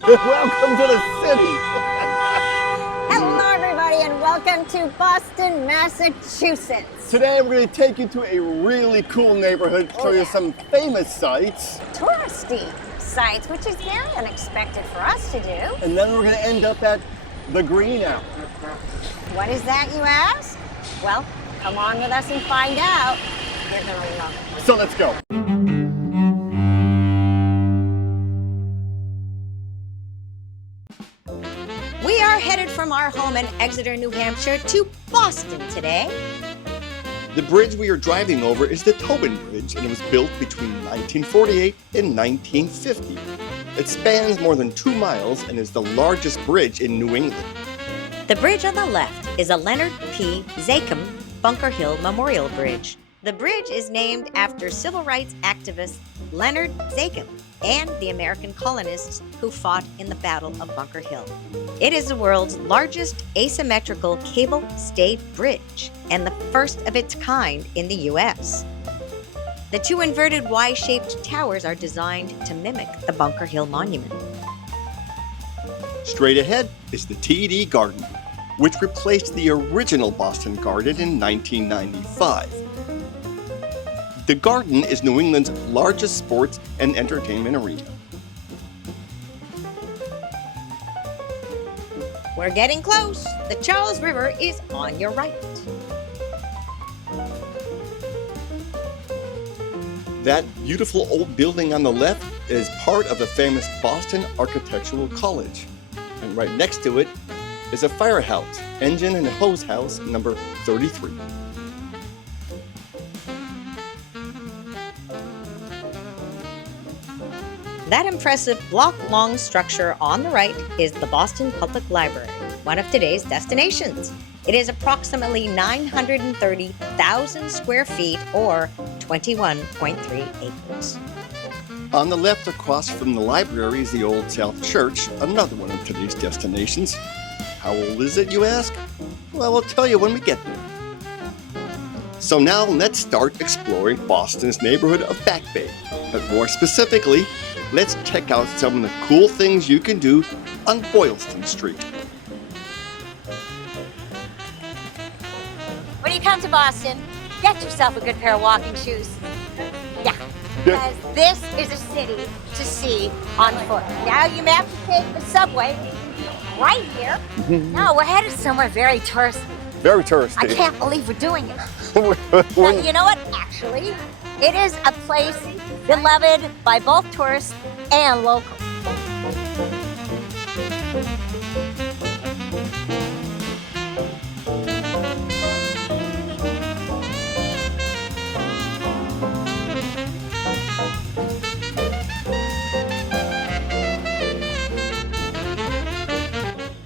Welcome to the city. Hello, everybody, and welcome to Boston, Massachusetts. Today, we're going to take you to a really cool neighborhood, show you some famous sights. Touristy sites, which is very unexpected for us to do. And then we're going to end up at the Green Hour. What is that, you ask? Well, come on with us and find out. You're going to love it. So let's go. We are headed from our home in Exeter, New Hampshire to Boston today. The bridge we are driving over is the Tobin Bridge, and it was built between 1948 and 1950. It spans more than 2 miles and is the largest bridge in New England. The bridge on the left is a Leonard P. Zachem Bunker Hill Memorial Bridge. The bridge is named after civil rights activist Leonard Zachem and the American colonists who fought in the Battle of Bunker Hill. It is the world's largest asymmetrical cable-stayed bridge and the first of its kind in the U.S. The 2 inverted Y-shaped towers are designed to mimic the Bunker Hill Monument. Straight ahead is the TD Garden, which replaced the original Boston Garden in 1995. The Garden is New England's largest sports and entertainment arena. We're getting close. The Charles River is on your right. That beautiful old building on the left is part of the famous Boston Architectural College. And right next to it is a firehouse, engine and hose house number 33. That impressive block-long structure on the right is the Boston Public Library, one of today's destinations. It is approximately 930,000 square feet or 21.3 acres. On the left across from the library is the Old South Church, another one of today's destinations. How old is it, you ask? Well, we'll tell you when we get there. So now let's start exploring Boston's neighborhood of Back Bay, but more specifically, let's check out some of the cool things you can do on Boylston Street. When you come to Boston, get yourself a good pair of walking shoes. Yeah, because this is a city to see on foot. Now you may have to take the subway right here. No, we're headed somewhere very touristy. Very touristy. I can't believe we're doing it. Now, you know what? Actually, it is a place beloved by both tourists and locals.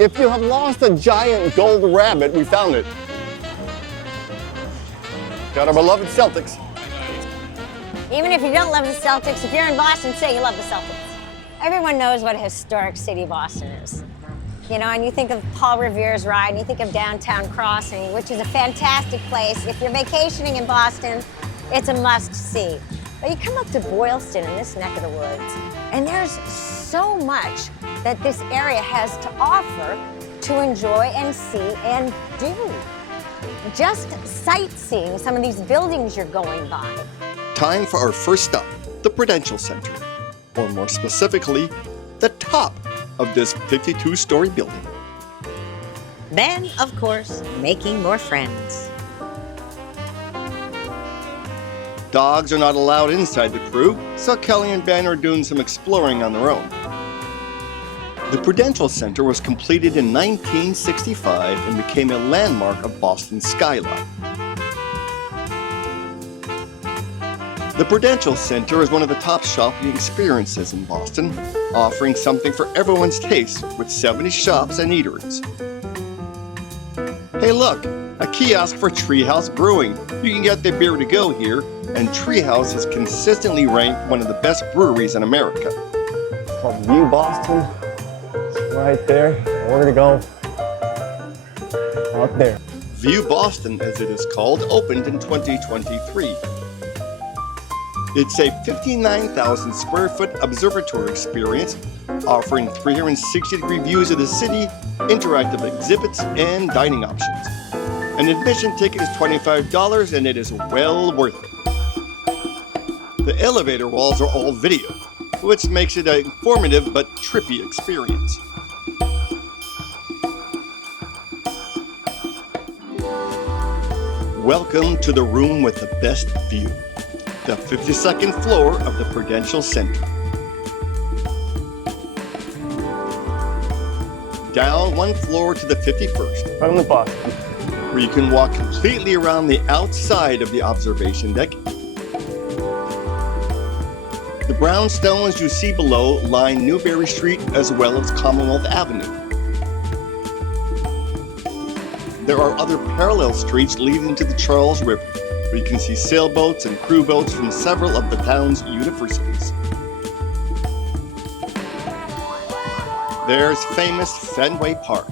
If you have lost a giant gold rabbit, we found it. Got our beloved Celtics. Even if you don't love the Celtics, if you're in Boston, say you love the Celtics. Everyone knows what a historic city Boston is. You know, and you think of Paul Revere's Ride, and you think of Downtown Crossing, which is a fantastic place. If you're vacationing in Boston, it's a must-see. But you come up to Boylston in this neck of the woods, and there's so much that this area has to offer to enjoy and see and do. Just sightseeing some of these buildings you're going by. Time for our first stop, the Prudential Center, or more specifically, the top of this 52-story building. Then, of course, making more friends. Dogs are not allowed inside the Pru, so Kelly and Ben are doing some exploring on their own. The Prudential Center was completed in 1965 and became a landmark of Boston's skyline. The Prudential Center is one of the top shopping experiences in Boston, offering something for everyone's taste with 70 shops and eateries. Hey look, a kiosk for Treehouse Brewing. You can get their beer to go here, and Treehouse is consistently ranked one of the best breweries in America. It's called View Boston. It's right there. And we're gonna go out there. View Boston, as it is called, opened in 2023. It's a 59,000 square foot observatory experience offering 360-degree views of the city, interactive exhibits, and dining options. An admission ticket is $25 and it is well worth it. The elevator walls are all video, which makes it an informative but trippy experience. Welcome to the room with the best view, the 52nd floor of the Prudential Center. Down one floor to the 51st, Welcome to Boston. where you can walk completely around the outside of the observation deck. The brownstones you see below line Newberry Street as well as Commonwealth Avenue. There are other parallel streets leading to the Charles River, where you can see sailboats and crew boats from several of the town's universities. There's famous Fenway Park.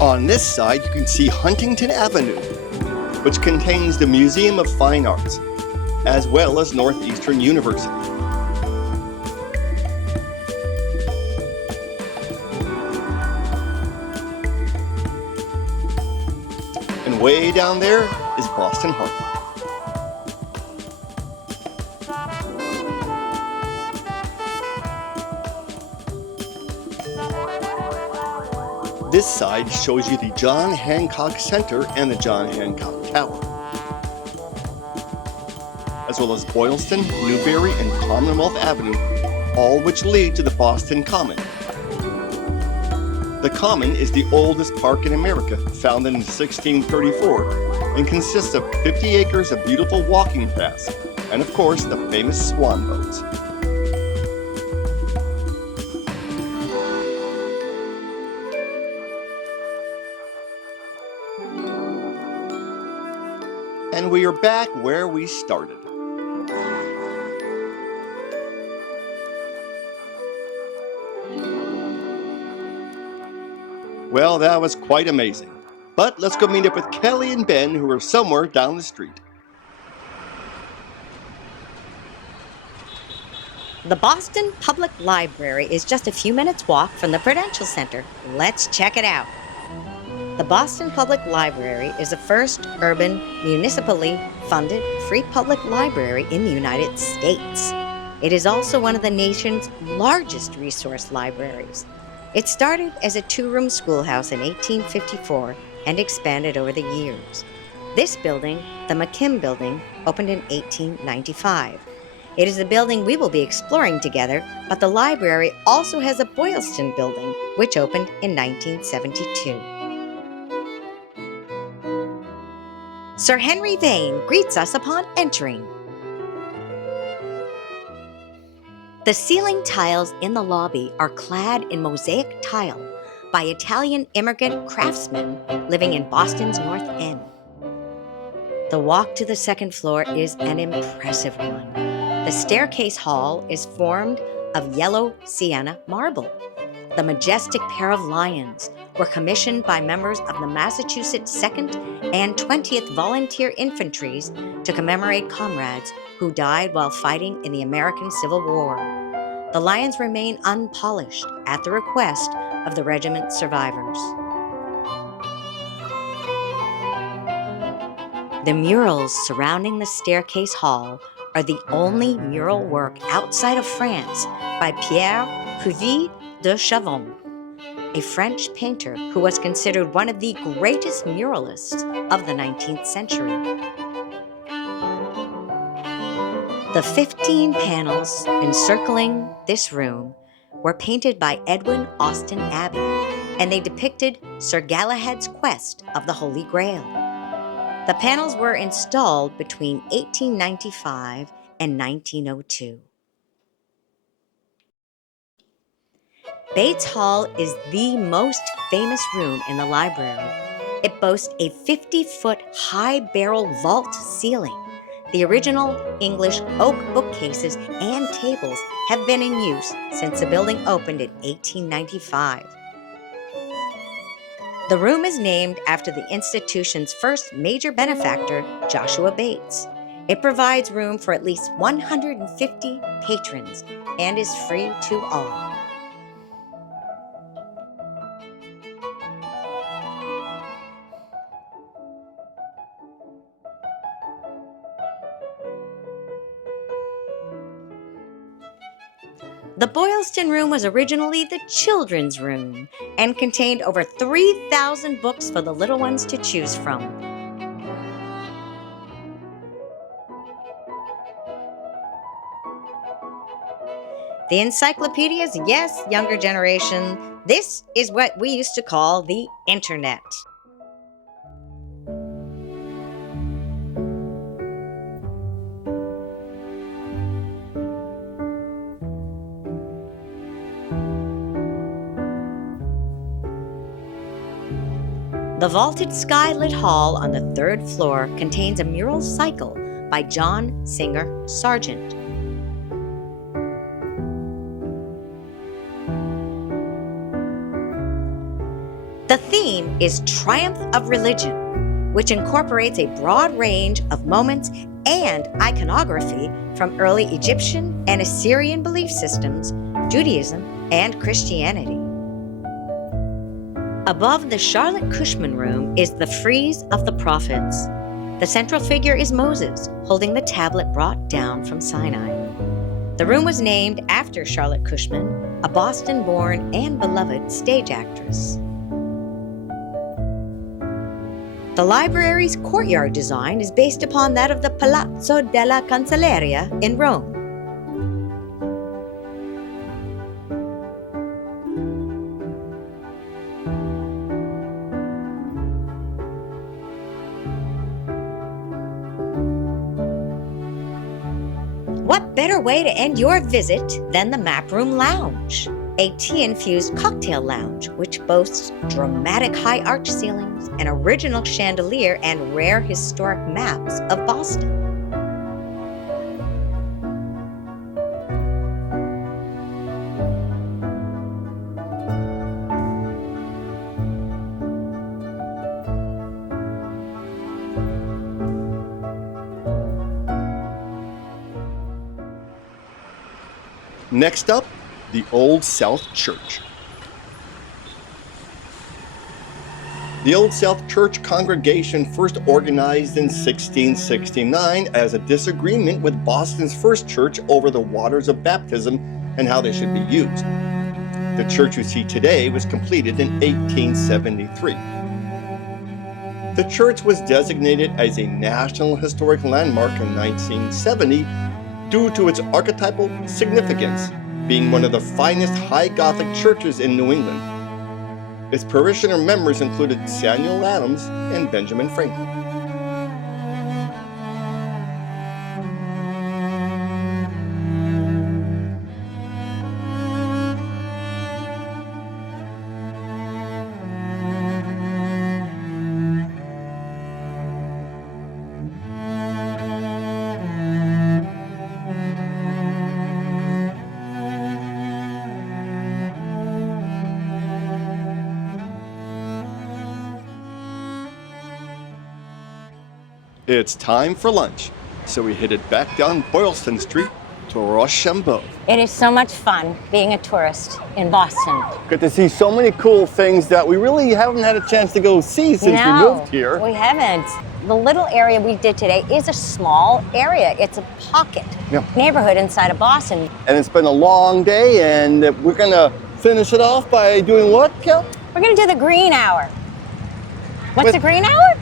On this side, you can see Huntington Avenue, which contains the Museum of Fine Arts, as well as Northeastern University. And way down there is Boston Harbor. This side shows you the John Hancock Center and the John Hancock Tower, as well as Boylston, Newberry, and Commonwealth Avenue, all which lead to the Boston Common. The Common is the oldest park in America, founded in 1634, and consists of 50 acres of beautiful walking paths, and of course, the famous swan boats. And we are back where we started. Well, that was quite amazing. But let's go meet up with Kelly and Ben, who are somewhere down the street. The Boston Public Library is just a few minutes' walk from the Prudential Center. Let's check it out. The Boston Public Library is the first urban, municipally funded free public library in the United States. It is also one of the nation's largest resource libraries. It started as a two-room schoolhouse in 1854 and expanded over the years. This building, the McKim Building, opened in 1895. It is the building we will be exploring together, but the library also has a Boylston Building, which opened in 1972. Sir Henry Vane greets us upon entering. The ceiling tiles in the lobby are clad in mosaic tile by Italian immigrant craftsmen living in Boston's North End. The walk to the second floor is an impressive one. The staircase hall is formed of yellow sienna marble. The majestic pair of lions were commissioned by members of the Massachusetts 2nd and 20th Volunteer Infantries to commemorate comrades who died while fighting in the American Civil War. The lions remain unpolished at the request of the regiment's survivors. The murals surrounding the staircase hall are the only mural work outside of France by Pierre Puvis de Chavannes, a French painter who was considered one of the greatest muralists of the 19th century. The 15 panels encircling this room were painted by Edwin Austin Abbey, and they depicted Sir Galahad's quest of the Holy Grail. The panels were installed between 1895 and 1902. Bates Hall is the most famous room in the library. It boasts a 50-foot high barrel vault ceiling. The original English oak bookcases and tables have been in use since the building opened in 1895. The room is named after the institution's first major benefactor, Joshua Bates. It provides room for at least 150 patrons and is free to all. The Boylston Room was originally the children's room and contained over 3,000 books for the little ones to choose from. The encyclopedias, yes, younger generation, this is what we used to call the internet. The vaulted skylit hall on the third floor contains a mural cycle by John Singer Sargent. The theme is Triumph of Religion, which incorporates a broad range of moments and iconography from early Egyptian and Assyrian belief systems, Judaism, and Christianity. Above the Charlotte Cushman Room is the frieze of the prophets. The central figure is Moses, holding the tablet brought down from Sinai. The room was named after Charlotte Cushman, a Boston-born and beloved stage actress. The library's courtyard design is based upon that of the Palazzo della Cancelleria in Rome. What better way to end your visit than the Map Room Lounge, a tea-infused cocktail lounge which boasts dramatic high arch ceilings, an original chandelier, and rare historic maps of Boston. Next up, the Old South Church. The Old South Church congregation first organized in 1669 as a disagreement with Boston's first church over the waters of baptism and how they should be used. The church you see today was completed in 1873. The church was designated as a National Historic Landmark in 1970 due to its archetypal significance, being one of the finest high Gothic churches in New England. Its parishioner members included Samuel Adams and Benjamin Franklin. It's time for lunch, so we headed back down Boylston Street to Rochambeau. It is so much fun being a tourist in Boston. Good to see so many cool things that we really haven't had a chance to go see since we moved here. We haven't. The little area we did today is a small area. It's a pocket neighborhood inside of Boston. And it's been a long day, and we're gonna finish it off by doing what, Kel? We're gonna do the green hour. What's the green hour?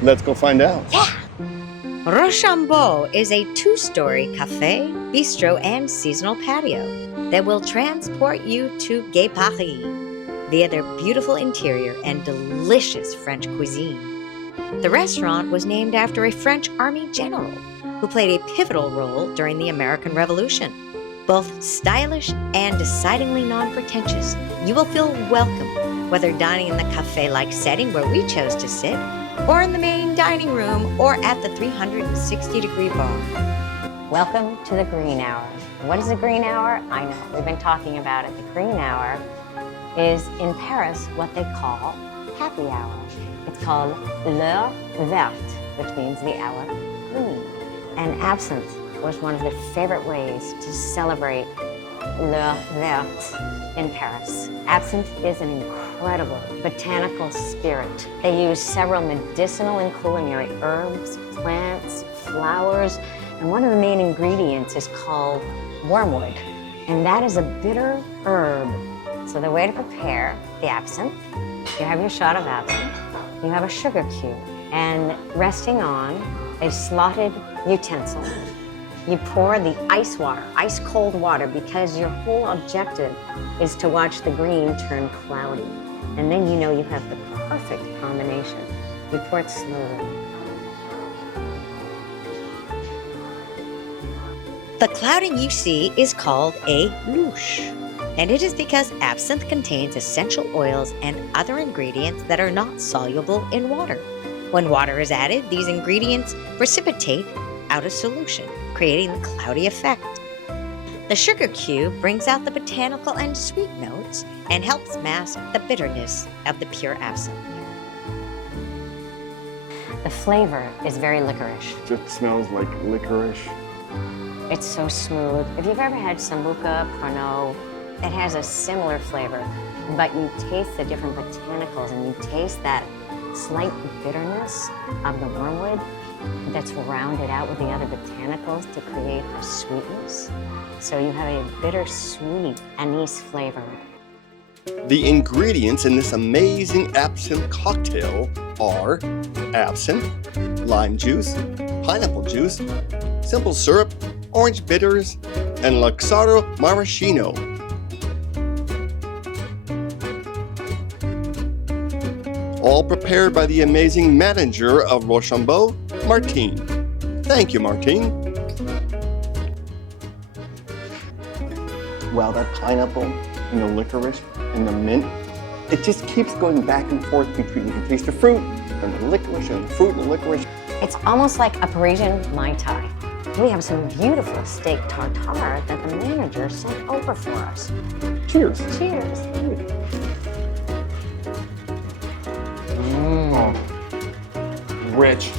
Let's go find out. Yeah. Rochambeau is a two-story cafe, bistro, and seasonal patio that will transport you to Gay Paris. via their beautiful interior and delicious French cuisine. The restaurant was named after a French army general who played a pivotal role during the American Revolution. Both stylish and decidedly non-pretentious, you will feel welcome whether dining in the cafe-like setting where we chose to sit, or in the main dining room, or at the 360-degree bar. Welcome to the Green Hour. What is the Green Hour? I know, we've been talking about it. The Green Hour is in Paris what they call happy hour. It's called l'heure verte, which means the hour green. And absinthe was one of their favorite ways to celebrate l'heure verte in Paris. Absinthe is an incredible botanical spirit. They use several medicinal and culinary herbs, plants, flowers, and one of the main ingredients is called wormwood, and that is a bitter herb. So the way to prepare the absinthe, you have your shot of absinthe, you have a sugar cube, and resting on a slotted utensil, you pour the ice water, ice cold water, because your whole objective is to watch the green turn cloudy. And then you know you have the perfect combination. You pour it slowly. The clouding you see is called a louche, and it is because absinthe contains essential oils and other ingredients that are not soluble in water. When water is added, these ingredients precipitate out of solution, creating the cloudy effect. The sugar cube brings out the botanical and sweet notes and helps mask the bitterness of the pure absinthe. The flavor is very licorice. Just smells like licorice. It's so smooth. If you've ever had Sambuca, Pernod, it has a similar flavor, but you taste the different botanicals and you taste that slight bitterness of the wormwood that's rounded out with the other botanicals to create a sweetness. So you have a bittersweet anise flavor. The ingredients in this amazing absinthe cocktail are absinthe, lime juice, pineapple juice, simple syrup, orange bitters, and Luxardo maraschino. All prepared by the amazing manager of Rochambeau, Martine. Thank you, Martine. Wow, that pineapple and the licorice and the mint, it just keeps going back and forth between, you can taste the fruit and the licorice and the fruit and the licorice. It's almost like a Parisian Mai Tai. We have some beautiful steak tartare that the manager sent over for us. Cheers. Cheers. Oh, rich,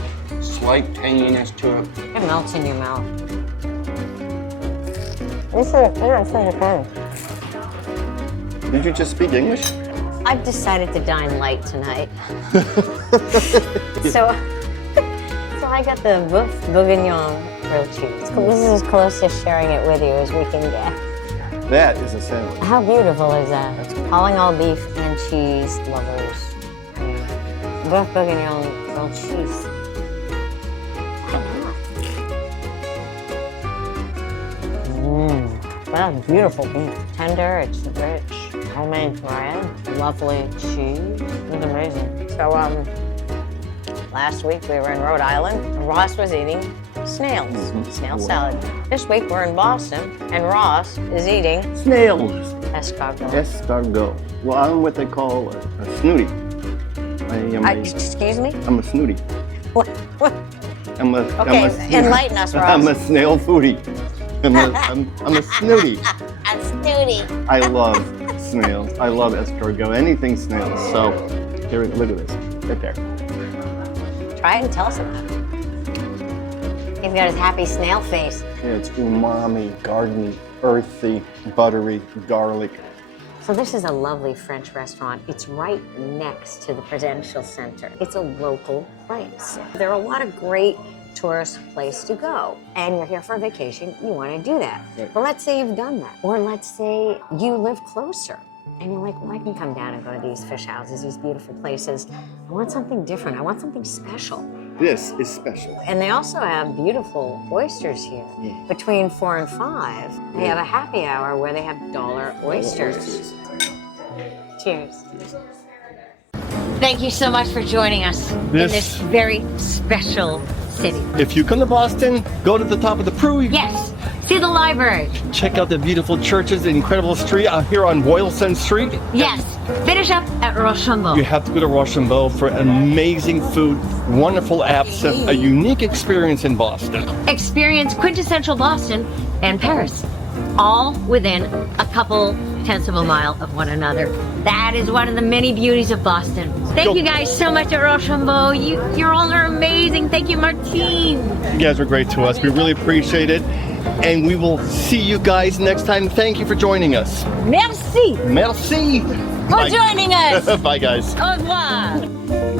slight tanginess to it. It melts in your mouth. This is so fun. Did you just speak English? I've decided to dine light tonight. So I got the boeuf bourguignon grilled cheese. This is as close to sharing it with you as we can get. That is a sandwich. How beautiful is that? That's great. Calling all beef and cheese lovers. Boeuf bourguignon grilled cheese. That's beautiful beef. Tender, it's rich, homemade bread, lovely cheese. It's amazing. So, last week we were in Rhode Island and Ross was eating snails, snail salad. This week we're in Boston and Ross is eating Snails. escargot. Escargot. Well, I'm what they call a snooty. Excuse me? I'm a snooty. What? Okay, enlighten us, Ross. I'm a snail foodie. I'm a snooty. A snooty. I love snails. I love escargot. Anything snails. So, here, look at this. Right there. Try it and tell us about it. He's got his happy snail face. Yeah, it's umami, gardeny, earthy, buttery, garlic. So this is a lovely French restaurant. It's right next to the Prudential Center. It's a local place. There are a lot of great tourist place to go. And you're here for a vacation, you want to do that. Right. But let's say you've done that. Or let's say you live closer. And you're like, well, I can come down and go to these fish houses, these beautiful places. I want something different. I want something special. This is special. And they also have beautiful oysters here. Yeah. Between 4 and 5, they have a happy hour where they have dollar oysters. Cheers. Thank you so much for joining us in This- this very special city. If you come to Boston, go to the top of the Prue. Yes, see the library. Check out the beautiful churches, the incredible street out here on Boylston Street. Yes, finish up at Rochambeau. You have to go to Rochambeau for amazing food, wonderful absinthe, a unique experience in Boston. Experience quintessential Boston and Paris, all within a couple tenths of a mile of one another. That is one of the many beauties of Boston. Thank you guys so much at Rochambeau. You all are amazing. Thank you, Martine. You guys were great to us. We really appreciate it. And we will see you guys next time. Thank you for joining us. Merci Merci. for joining us. Bye, guys. Au revoir.